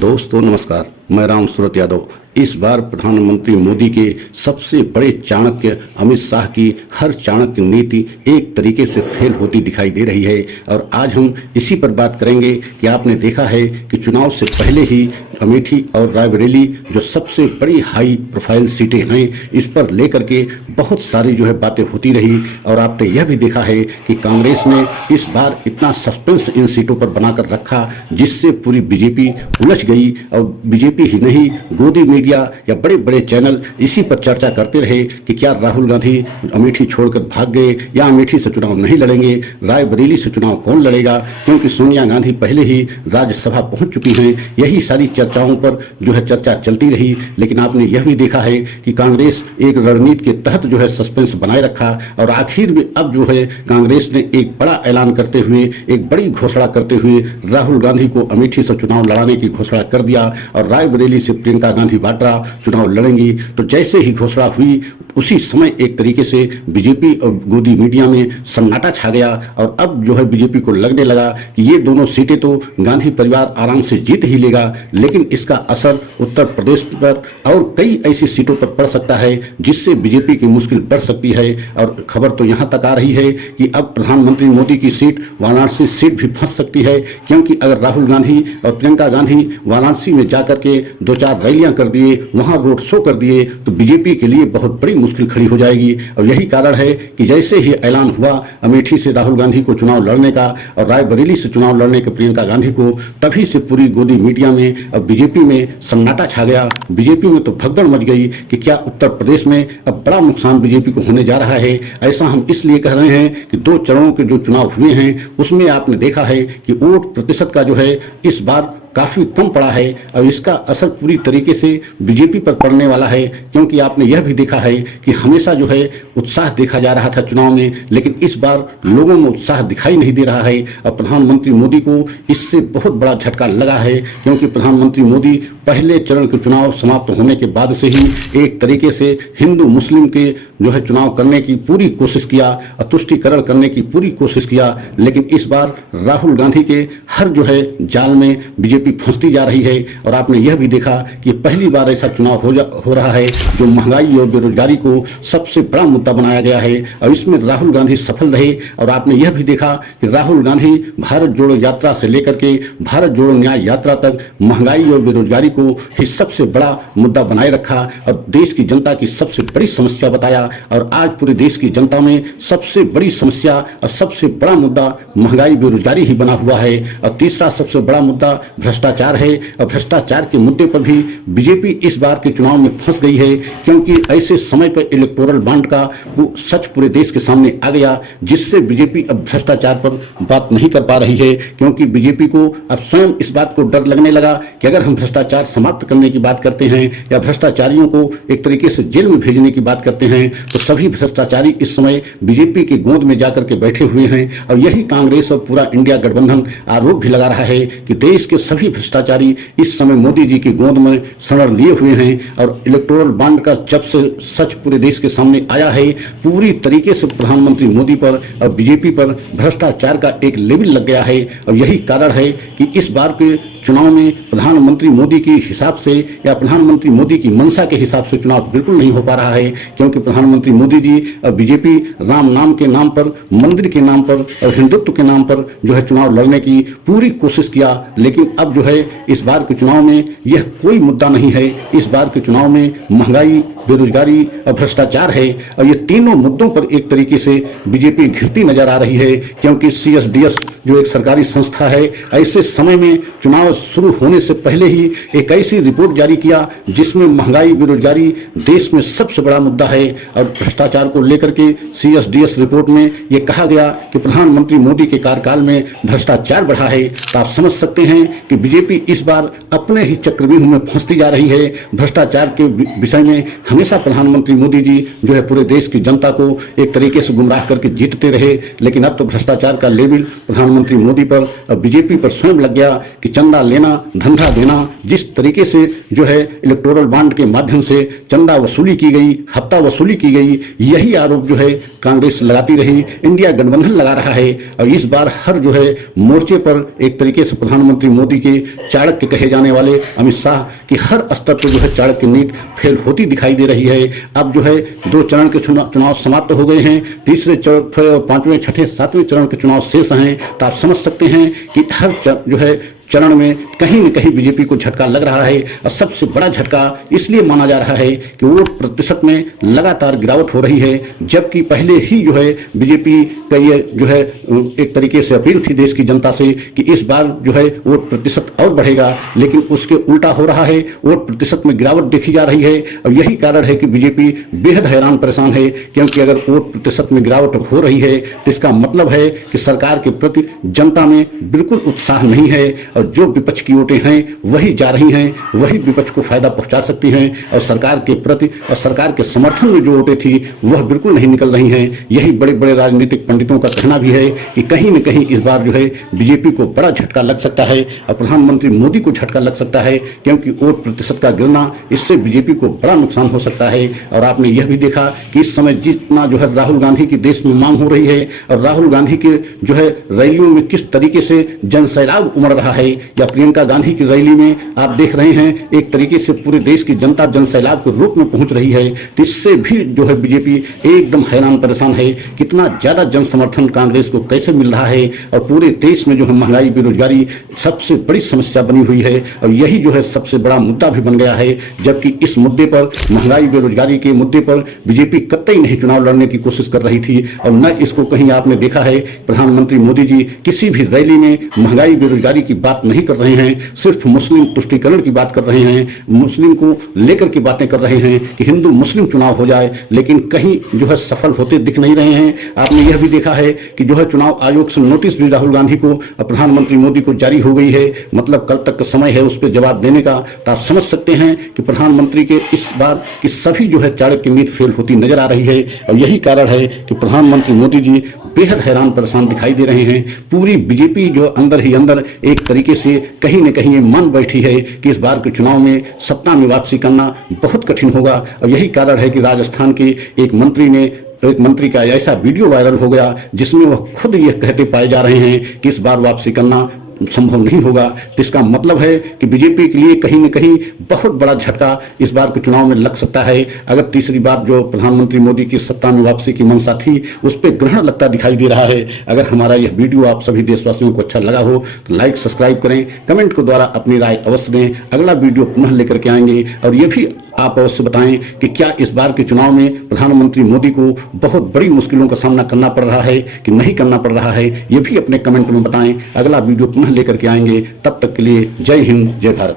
दोस्तों नमस्कार, मैं राम सूरत यादव। इस बार प्रधानमंत्री मोदी के सबसे बड़े चाणक्य अमित शाह की हर चाणक्य नीति एक तरीके से फेल होती दिखाई दे रही है और आज हम इसी पर बात करेंगे कि आपने देखा है कि चुनाव से पहले ही अमेठी और रायबरेली जो सबसे बड़ी हाई प्रोफाइल सीटें हैं, इस पर लेकर के बहुत सारी बातें होती रही और आपने यह भी देखा है कि कांग्रेस ने इस बार इतना सस्पेंस इन सीटों पर बनाकर रखा जिससे पूरी बीजेपी उलझ गई और बीजेपी ही नहीं, गोदी मीडिया या बड़े बड़े चैनल इसी पर चर्चा करते रहे कि क्या राहुल गांधी अमेठी छोड़कर भाग गए या अमेठी से चुनाव नहीं लड़ेंगे, रायबरेली से चुनाव कौन लड़ेगा क्योंकि सोनिया गांधी पहले ही राज्यसभा पहुंच चुकी हैं। यही सारी चर्चाओं पर चर्चा चलती रही, लेकिन आपने यह भी देखा है कि कांग्रेस एक रणनीति के तहत सस्पेंस बनाए रखा और आखिर में अब कांग्रेस ने एक बड़ा ऐलान करते हुए, एक बड़ी घोषणा करते हुए राहुल गांधी को अमेठी से चुनाव लड़ाने की घोषणा कर दिया और रायबरेली से प्रियंका गांधी वाड्रा चुनाव लड़ेंगी। तो जैसे ही घोषणा हुई उसी समय एक तरीके से बीजेपी और गोदी मीडिया में सन्नाटा छा गया और अब बीजेपी को लगने लगा कि ये दोनों सीटें तो गांधी परिवार आराम से जीत ही लेगा, लेकिन इसका असर उत्तर प्रदेश पर और कई ऐसी सीटों पर पड़ सकता है जिससे बीजेपी की मुश्किल बढ़ सकती है। और खबर तो यहां तक आ रही है कि अब प्रधानमंत्री मोदी की सीट वाराणसी सीट भी फंस सकती है, क्योंकि अगर राहुल गांधी और प्रियंका गांधी वाराणसी में जाकर के 2-4 रैलियां कर दिए, वहां रोड शो कर दिए, तो बीजेपी के लिए बहुत बड़ी मुश्किल खड़ी हो जाएगी। और यही कारण है कि जैसे ही ऐलान हुआ अमेठी से राहुल गांधी को चुनाव लड़ने का और रायबरेली से चुनाव लड़ने के प्रियंका गांधी को, तभी से पूरी गोदी मीडिया में और बीजेपी में सन्नाटा छा गया। बीजेपी में तो भगदड़ मच गई कि क्या उत्तर प्रदेश में अब बड़ा नुकसान बीजेपी को होने जा रहा है। ऐसा हम इसलिए कह रहे हैं कि 2 चरणों के जो चुनाव हुए हैं उसमें आपने देखा है कि वोट प्रतिशत का इस बार काफी कम पड़ा है और इसका असर पूरी तरीके से बीजेपी पर पड़ने वाला है, क्योंकि आपने यह भी देखा है कि हमेशा उत्साह देखा जा रहा था चुनाव में, लेकिन इस बार लोगों में उत्साह दिखाई नहीं दे रहा है और प्रधानमंत्री मोदी को इससे बहुत बड़ा झटका लगा है, क्योंकि प्रधानमंत्री मोदी पहले चरण के चुनाव समाप्त होने के बाद से ही एक तरीके से हिंदू मुस्लिम के चुनाव करने की पूरी कोशिश किया और तुष्टीकरण करने की पूरी कोशिश किया, लेकिन इस बार राहुल गांधी के हर जाल में बीजेपी फंसती जा रही है। और आपने यह भी देखा कि पहली बार ऐसा चुनाव हो रहा है जो महंगाई और बेरोजगारी को सबसे बड़ा मुद्दा बनाया गया है और इसमें राहुल गांधी सफल रहे। और आपने यह भी देखा कि राहुल गांधी भारत जोड़ो यात्रा से लेकर के भारत जोड़ो न्याय यात्रा तक महंगाई और बेरोजगारी को ही सबसे बड़ा मुद्दा बनाए रखा और देश की जनता की सबसे बड़ी समस्या बताया। और आज पूरे देश की जनता में सबसे बड़ी समस्या और सबसे बड़ा मुद्दा महंगाई बेरोजगारी ही बना हुआ है। और तीसरा सबसे बड़ा मुद्दा भ्रष्टाचार है और भ्रष्टाचार के मुद्दे पर भी बीजेपी इस बार के चुनाव में फंस गई है, क्योंकि ऐसे समय पर इलेक्टोरल बॉन्ड का सच पूरे देश के सामने आ गया, जिससे बीजेपी अब भ्रष्टाचार पर बात नहीं कर पा रही है, क्योंकि बीजेपी को अब स्वयं इस बात को डर लगने लगा कि अगर हम भ्रष्टाचार समाप्त करने की बात करते हैं या भ्रष्टाचारियों को एक तरीके से जेल में भेजने की बात करते हैं तो सभी भ्रष्टाचारी इस समय बीजेपी के गोद में जाकर के बैठे हुए हैं। और यही कांग्रेस और पूरा इंडिया गठबंधन आरोप भी लगा रहा है कि देश के सभी भ्रष्टाचारी इस समय मोदी जी की गोद में शरण लिए हुए हैं। और इलेक्टोरल बॉन्ड का जब से सच पूरे देश के सामने आया है, पूरी तरीके से प्रधानमंत्री मोदी पर और बीजेपी पर भ्रष्टाचार का एक लेवल लग गया है। और यही कारण है कि इस बार के चुनाव में प्रधानमंत्री मोदी के हिसाब से या प्रधानमंत्री मोदी की मंशा के हिसाब से चुनाव बिल्कुल नहीं हो पा रहा है, क्योंकि प्रधानमंत्री मोदी जी और बीजेपी राम नाम के नाम पर, मंदिर के नाम पर और हिंदुत्व के नाम पर चुनाव लड़ने की पूरी कोशिश किया, लेकिन अब इस बार के चुनाव में यह कोई मुद्दा नहीं है। इस बार के चुनाव में महंगाई, बेरोजगारी और भ्रष्टाचार है और ये तीनों मुद्दों पर एक तरीके से बीजेपी घिरती नजर आ रही है, क्योंकि CSDS एक सरकारी संस्था है, ऐसे समय में चुनाव शुरू होने से पहले ही एक ऐसी रिपोर्ट जारी किया जिसमें महंगाई, बेरोजगारी देश में सबसे बड़ा मुद्दा है। और भ्रष्टाचार को लेकर के CSDS रिपोर्ट में यह कहा गया कि प्रधानमंत्री मोदी के कार्यकाल में भ्रष्टाचार बढ़ा है। तो आप समझ सकते हैं कि बीजेपी इस बार अपने ही चक्रव्यूह में फंसती जा रही है। भ्रष्टाचार के विषय में हमेशा प्रधानमंत्री मोदी जी पूरे देश की जनता को एक तरीके से गुमराह करके जीतते रहे, लेकिन अब तो भ्रष्टाचार का लेवल प्रधानमंत्री मोदी पर और बीजेपी पर स्वयं लग गया कि चंदा चंदा लेना, धंधा देना, जिस तरीके से जो है इलेक्टोरल बॉन्ड के माध्यम से चंदा वसूली की गई, हफ्ता वसूली की गई, यही आरोप जो है कांग्रेस लगाती रही, इंडिया गठबंधन लगा रहा है। और इस बार हर जो है मोर्चे पर एक तरीके से प्रधानमंत्री मोदी के चाणक्य कहे जाने वाले अमित शाह की हर स्तर पर जो है चाणक्य नीति फेल होती दिखाई दे रही है। अब जो है 2 चरण के चुनाव समाप्त हो गए हैं, तीसरे, चौथे, 5वें, 6ठे, 7वें चरण के चुनाव शेष हैं। तो आप समझ सकते हैं कि हर जो है चरण में कहीं न कहीं बीजेपी को झटका लग रहा है। और सबसे बड़ा झटका इसलिए माना जा रहा है कि वोट प्रतिशत में लगातार गिरावट हो रही है, जबकि पहले ही जो है बीजेपी का ये जो है एक तरीके से अपील थी देश की जनता से कि इस बार जो है वोट प्रतिशत और बढ़ेगा, लेकिन उसके उल्टा हो रहा है, वोट प्रतिशत में गिरावट देखी जा रही है। और यही कारण है कि बीजेपी बेहद हैरान परेशान है, क्योंकि अगर वोट प्रतिशत में गिरावट हो रही है तो इसका मतलब है कि सरकार के प्रति जनता में बिल्कुल उत्साह नहीं है। और जो विपक्ष की वोटें हैं वही जा रही हैं, वही विपक्ष को फायदा पहुंचा सकती हैं। और सरकार के प्रति और सरकार के समर्थन में जो वोटें थी वह बिल्कुल नहीं निकल रही हैं। यही बड़े बड़े राजनीतिक पंडितों का कहना भी है कि कहीं न कहीं इस बार जो है बीजेपी को बड़ा झटका लग सकता है और प्रधानमंत्री मोदी को झटका लग सकता है, क्योंकि वोट प्रतिशत का गिरना इससे बीजेपी को बड़ा नुकसान हो सकता है। और आपने यह भी देखा कि इस समय जितना जो है राहुल गांधी की देश में मांग हो रही है और राहुल गांधी के जो है रैलियों में किस तरीके से जनसैलाब उमड़ रहा है, या प्रियंका गांधी की रैली में आप देख रहे हैं एक तरीके से पूरे देश की जनता जनसैलाब के रूप में पहुंच रही है। तो इससे भी जो है बीजेपी एकदम हैरान परेशान है, कितना ज्यादा जन समर्थन कांग्रेस को कैसे मिल रहा है। और पूरे देश में जो है महंगाई, बेरोजगारी सबसे बड़ी समस्या बनी हुई है और यही जो है सबसे बड़ा मुद्दा भी बन गया है। जबकि इस मुद्दे पर, महंगाई बेरोजगारी के मुद्दे पर बीजेपी कतई नहीं चुनाव लड़ने की कोशिश कर रही थी। और न इसको कहीं आपने देखा है प्रधानमंत्री मोदी जी किसी भी रैली में महंगाई बेरोजगारी की बात नहीं कर रहे हैं, सिर्फ मुस्लिम तुष्टीकरण की बात कर रहे हैं, मुस्लिम को लेकर के बातें कर रहे हैं कि हिंदू मुस्लिम चुनाव हो जाए, लेकिन कहीं जो है सफल होते दिख नहीं रहे हैं। आपने यह भी देखा है कि जो है चुनाव आयोग से नोटिस भी राहुल गांधी को और प्रधानमंत्री मोदी को जारी हो गई है, मतलब कल तक का समय है उस पर जवाब देने का। तो आप समझ सकते हैं कि प्रधानमंत्री के इस बार की सभी जो है चाणक्य नीति फेल होती नजर आ रही है। और यही कारण है कि प्रधानमंत्री मोदी जी बेहद हैरान परेशान दिखाई दे रहे हैं। पूरी बीजेपी जो अंदर ही अंदर एक तरीके से कहीं न कहीं ये मान बैठी है कि इस बार के चुनाव में सत्ता में वापसी करना बहुत कठिन होगा। और यही कारण है कि राजस्थान के एक मंत्री का ऐसा वीडियो वायरल हो गया जिसमें वह खुद यह कहते पाए जा रहे हैं कि इस बार वापसी करना संभव नहीं होगा। तो इसका मतलब है कि बीजेपी के लिए कहीं न कहीं बहुत बड़ा झटका इस बार के चुनाव में लग सकता है। अगर तीसरी बार जो प्रधानमंत्री मोदी की सत्ता में वापसी की मंशा थी उस पर ग्रहण लगता दिखाई दे रहा है। अगर हमारा यह वीडियो आप सभी देशवासियों को अच्छा लगा हो तो लाइक, सब्सक्राइब करें, कमेंट के द्वारा अपनी राय अवश्य दें। अगला वीडियो पुनः लेकर के आएंगे और ये भी आप अवश्य बताएं कि क्या इस बार के चुनाव में प्रधानमंत्री मोदी को बहुत बड़ी मुश्किलों का सामना करना पड़ रहा है कि नहीं करना पड़ रहा है, ये भी अपने कमेंट में बताएं। अगला वीडियो पुनः लेकर के आएंगे, तब तक के लिए जय हिंद, जय भारत।